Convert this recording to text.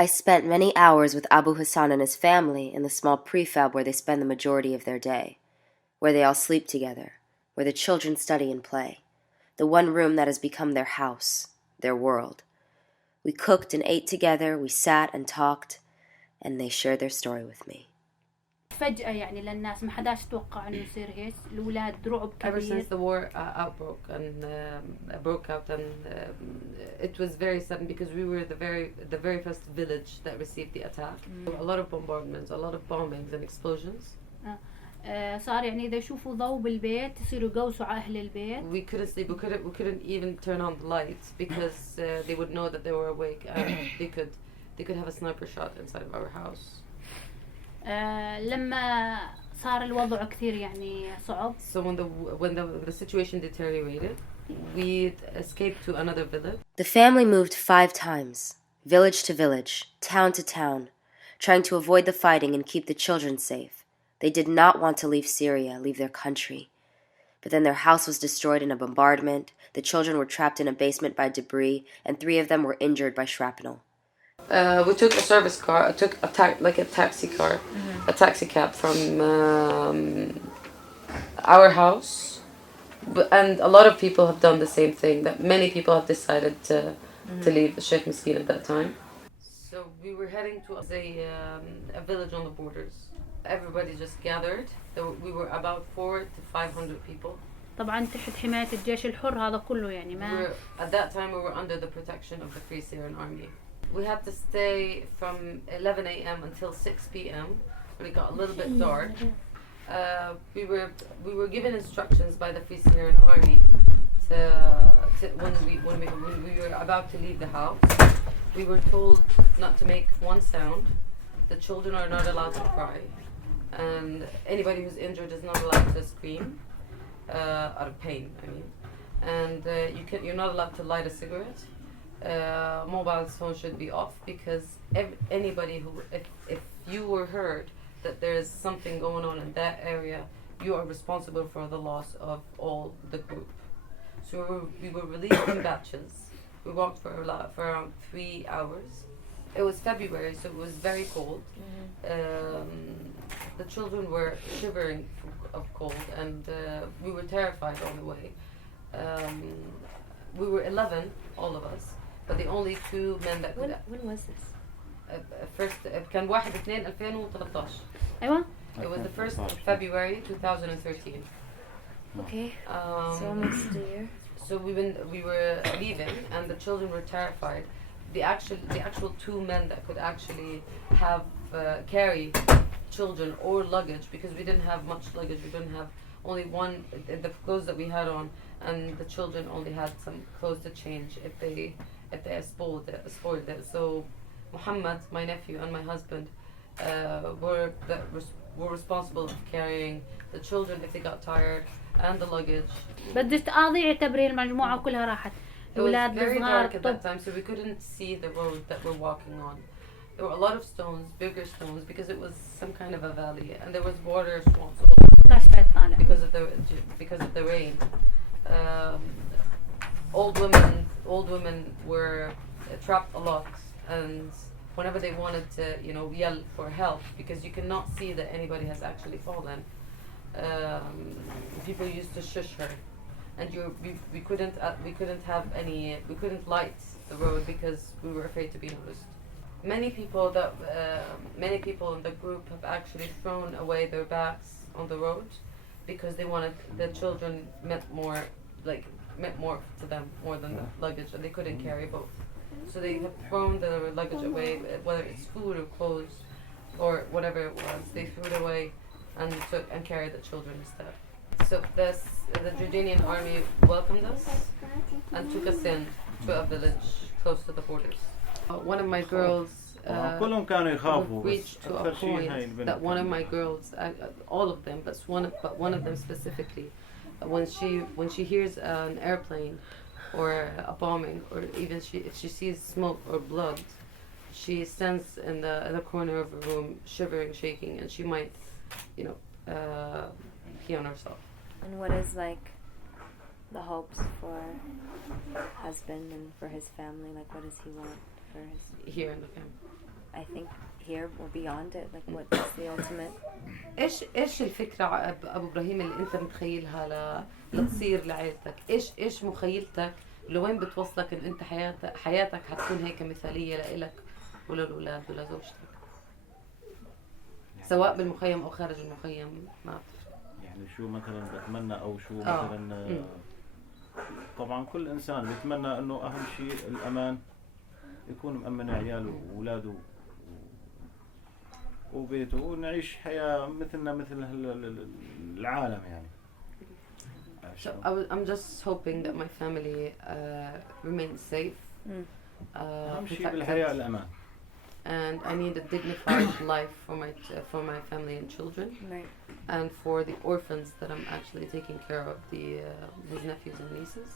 I spent many hours with Abu Hassan and his family in the small prefab where they spend the majority of their day, where they all sleep together, where the children study and play, the one room that has become their house, their world. We cooked and ate together, we sat and talked, and they shared their story with me. فجأة يعني للناس ما حداش توقع إنه يصير هيك الأولاد رعب كبير. Ever since the war broke out and it was very sudden because we were the very first village that received the attack. A lot of bombardments, a lot of bombings and explosions. صار يعني إذا يشوفوا ضوء بالبيت يصيروا يقوسوا على أهل البيت. We couldn't sleep. We couldn't even turn on the lights because they would know that they were awake and they could have a sniper shot inside of our house. لما صار الوضع كثير يعني صعب. So when the situation deteriorated, we escaped to another village. The family moved 5 times, village to village, town to town, trying to avoid the fighting and keep the children safe. They did not want to leave Syria, leave their country. But then their house was destroyed in a bombardment, the children were trapped in a basement by debris, and 3 of them were injured by shrapnel. We took a service car. I took a taxi car, a taxi cab from our house, and a lot of people have done the same thing. That many people have decided to leave Sheikh Miskin at that time. So we were heading to a village on the borders. Everybody just gathered. We were about 400 to 500 people. طبعا تحت حماية الجيش الحر هذا كله يعني ما. At that time we were under the protection of the Free Syrian Army. We had to stay from 11 a.m. until 6 p.m. when it got a little bit dark. We were given instructions by the Free Syrian Army when we were about to leave the house. We were told not to make one sound. The children are not allowed to cry, and anybody who's injured is not allowed to scream out of pain. I mean, and you're not allowed to light a cigarette. Mobile phone should be off because anybody if you were heard that there's something going on in that area, you are responsible for the loss of all the group. So we were released in batches. We walked for around 3 hours. It was February, so it was very cold. The children were shivering of cold, and we were terrified all the way. We were 11, all of us. But the only 2 men that could. When was this? First كان 1/2/2013. أيوة. It was the 1st of February 2013. Okay. So almost a year. So we were leaving, and the children were terrified. The actual 2 men that could actually have carry children or luggage, because we didn't have much luggage. We didn't have only one the clothes that we had on, and the children only had some clothes to change if they spoiled it. So Muhammad, my nephew, and my husband were responsible for carrying the children if they got tired and the luggage. بدك تقاضي اعتبري المجموعة كلها راحت. It was very dark at that time, so we couldn't see the road that we're walking on. There were a lot of stones, bigger stones, because it was some kind of a valley, and there was water swamps because of the rain. Old women were trapped a lot, and whenever they wanted to, yell for help, because you cannot see that anybody has actually fallen, people used to shush her, and we couldn't light the road because we were afraid to be noticed. Many people in the group have actually thrown away their bags on the road because they wanted the children meant more to them more than the luggage, and they couldn't carry both. So they have thrown their luggage away, whether it's food or clothes or whatever it was. They threw it away and carried the children instead. So the Jordanian army welcomed us and took us in to a village close to the borders. One of my girls reached to a point that one of my girls, all of them, but one of them specifically, when she hears an airplane or a bombing, or even if she sees smoke or blood, she stands in the corner of a room, shivering, shaking, and she might, pee on herself. And what is the hopes for husband and for his family? What does he want? Or is, here in the camp. I think here we're beyond it. Like, what is the ultimate? ايش الفكرة ابو ابراهيم اللي انت متخيلها لتصير لعائلتك؟ ايش مخيلتك لوين بتوصلك ان انت حياتك حتكون هيك مثالية لإلك وللأولاد ولزوجتك؟ سواء بالمخيم او خارج المخيم ما بتفرق. يعني شو مثلا بتمنى او شو مثلا طبعا كل انسان بيتمنى انه اهم شيء الامان، يكون مأمن عياله واولاده وبيته ونعيش حياة مثلنا مثل العالم يعني. So I'm just hoping that my family remains safe. أهم شيء بالحياة الأمان. And I need a dignified life for my family and children. Right. And for the orphans that I'm actually taking care of, his nephews and nieces.